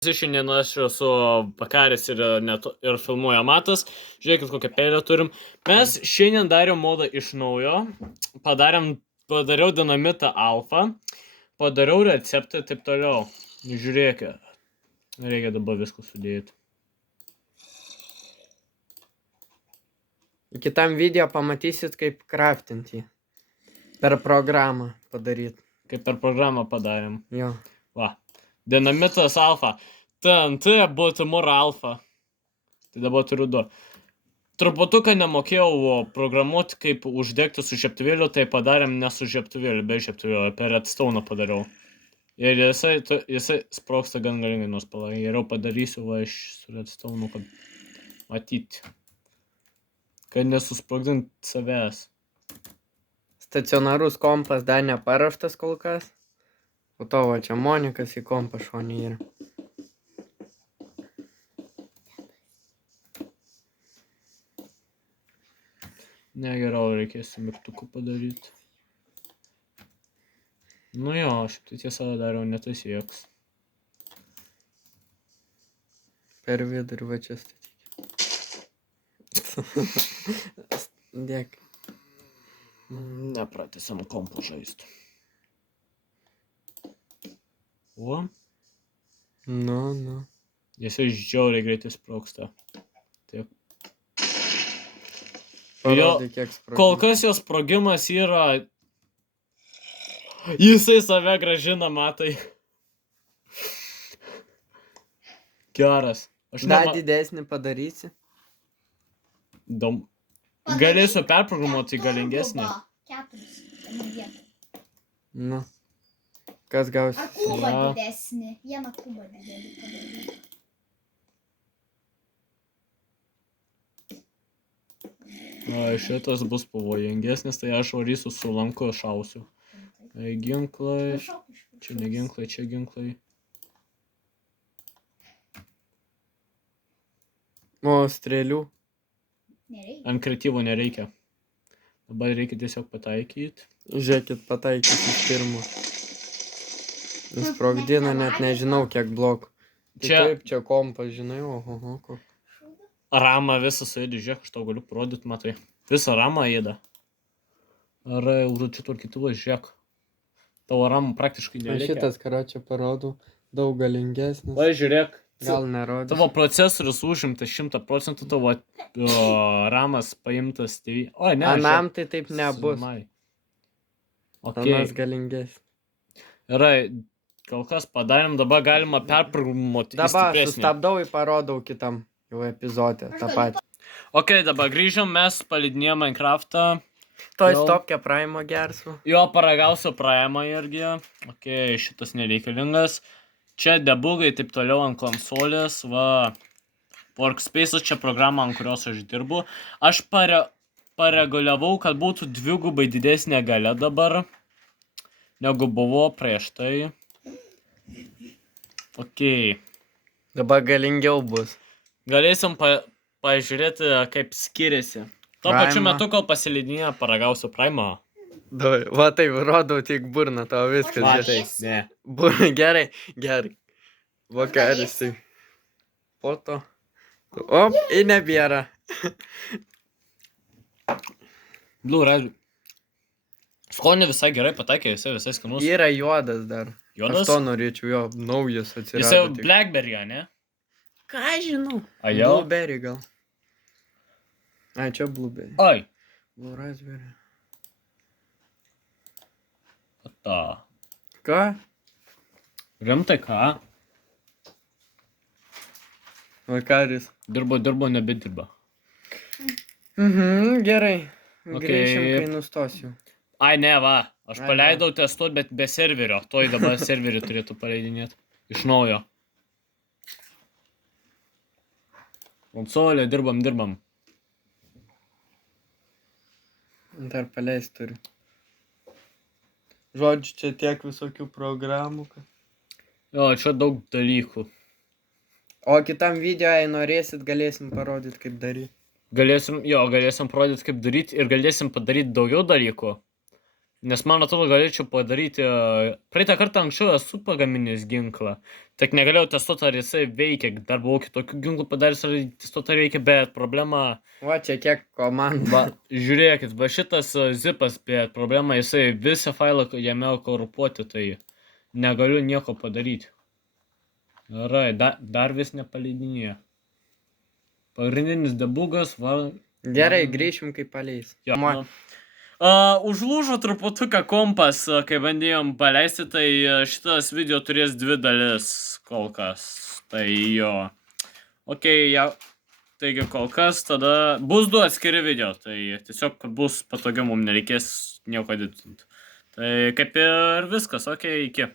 Šiandien aš esu Vakaris ir filmuoja Matas. Žiūrėkit, kokią pelę turim. Mes šiandien darėm modą iš naujo. Padariau dinamitą alfa. Padariau receptą ir taip toliau. Žiūrėkit. Reikia dabar viską sudėti. Kitam video pamatysit, kaip craftinti. Per programą padaryt. Kaip per programą padarėm. Jo. Va. Dinamitas alfa. TNT Baltimore alfa. Tai dabar turiu du. Truputuką nemokėjau programuoti, kaip uždegti su žiebtuvėliu, tai padarėm ne su žiebtuvėliu, be žiebtuvėliu, per redstone padariau. Ir jisai sprogsta gan galingai nuspalai. Geriau padarysiu va iš redstone, kad matyti. Kad nesusprogdint savęs. Stacionarus kompas dar neparuoštas kol kas. O to va čia Monikas į kompą šonį yra. Ne, geriau reikės mygtukų padaryti. Nu jo, aš tai tiesą dariau netasieks. Per vidurį va čia statyk. Dėk. Nepratęsiam kompų žaisti. O? Nu. Jisai žiauriai greitai sprogsta. Taip. Parodai, kiek sprogimų. Kol kas jos sprogimas yra... Jisai save grąžina, matai. Geras. Dar didesnį padarysi? Galėsiu perprogramuoti galingesnį. Nu. Kas gausi? Ar kubą didesnį? Vieną kubą didelį padaryti. Šitas bus pavojingesnis, tai aš varysiu su lanku šausiu. Ginklai. Čia ne ginklai, čia ginklai. O strėlių? Nereikia. Ant kreatyvo nereikia. Dabar reikia tiesiog pataikyti. Žiūrėkit, pataikyti iš pirmo. Sprogdina net nežinau kiek blokų. Taip, čia kompas, žinai, oho. Ramą visą suėdė, žiūrėk, aš tau galiu parodyti, matai. Visą ramą ėda. Ar užduočių tvarkytuvas, žiūrėk. Tavo ramą praktiškai nereikia. Šitas karočią parodau, daug galingesnis. Va, žiūrėk. Gal nerodys. Tavo procesorius užimtas 100%, tavo ramas paimtas TV. O, ne, Anam tai taip nebus. Anas galingesnis. Gerai, kol kas padarėm, dabar galima perprogramuoti. Dabar sustabdau ir parodau kitam jau epizodė, tą patį. Ok, dabar grįžom, mes palidinėjom Minecraftą. Toj stopkę Primo gersiu. Jo, paragausiu Primo irgi. Ok, šitas nereikalingas. Čia debugai, taip toliau ant konsolės, va. Workspace'as čia programa, ant kurios aš dirbu. Aš pareguliavau, kad būtų dvigubai didesnė galia dabar, negu buvo prieš tai. Ok. Dabar galingiau bus. Galėsim pažiūrėti, kaip skiriasi. Tuo pačiu metu, kol pasilidinėje, paragausiu Primo. Va taip, rodau tik burną, tau viskas gerai. Ne. Gerai. Vakaris tai. Po to. Op, ir nebėra. Blue Raspberry. Skonį visai gerai pataikė, jisai visai skanus. Yra juodas dar. Juodas? Aš to norėčiau, jo, naujas atsirado. Jisai Blackberry, ne? Ką žinau? A jau? Blueberry gal. Ai, čia Blueberry. Oi. Blue Raspberry. Ta. Ką? Rimtai ką? Vakaris. Dirbo, nebedirba. Gerai. Grįšim, kai nustosiu. Ai, ne, va. Aš paleidau testuoti, bet be serverio. Toj dabar serverį turėtų paleidinėti. Iš naujo. Konsolė, dirbam. Dar paleist turiu. Žodžiu, čia tiek visokių programų. Jo, čia daug dalykų. O kitam video, jei norėsit, galėsim parodyti, kaip daryti. Galėsim parodyti, kaip daryti ir galėsim padaryti daugiau dalykų. Nes man atrodo, galėčiau padaryti... Praeitą kartą anksčiau esu pagaminęs ginklą. Tik negalėjau testuoti, ar jisai veikia. Dar buvau kitokių ginklų padaręs, ar testuoti, ar veikia, bet problema... Va, čia kiek komandų. Va, žiūrėkit, va šitas zipas, bet problema, jisai visą failą jame korupuoti, tai negaliu nieko padaryti. Gerai, dar vis nepaleidinėja. Pagrindinis debugas, va... Gerai, grįšim, kai paleis. Jo, užlūžo truputuką kompas, kai bandėjom paleisti, tai šitas video turės 2 dalis kol kas. Tai jo. Ok, ja. Taigi kol kas tada bus 2 atskiri video, tai tiesiog bus patogiau, mums nereikės nieko editinti. Tai kaip ir viskas, ok, iki.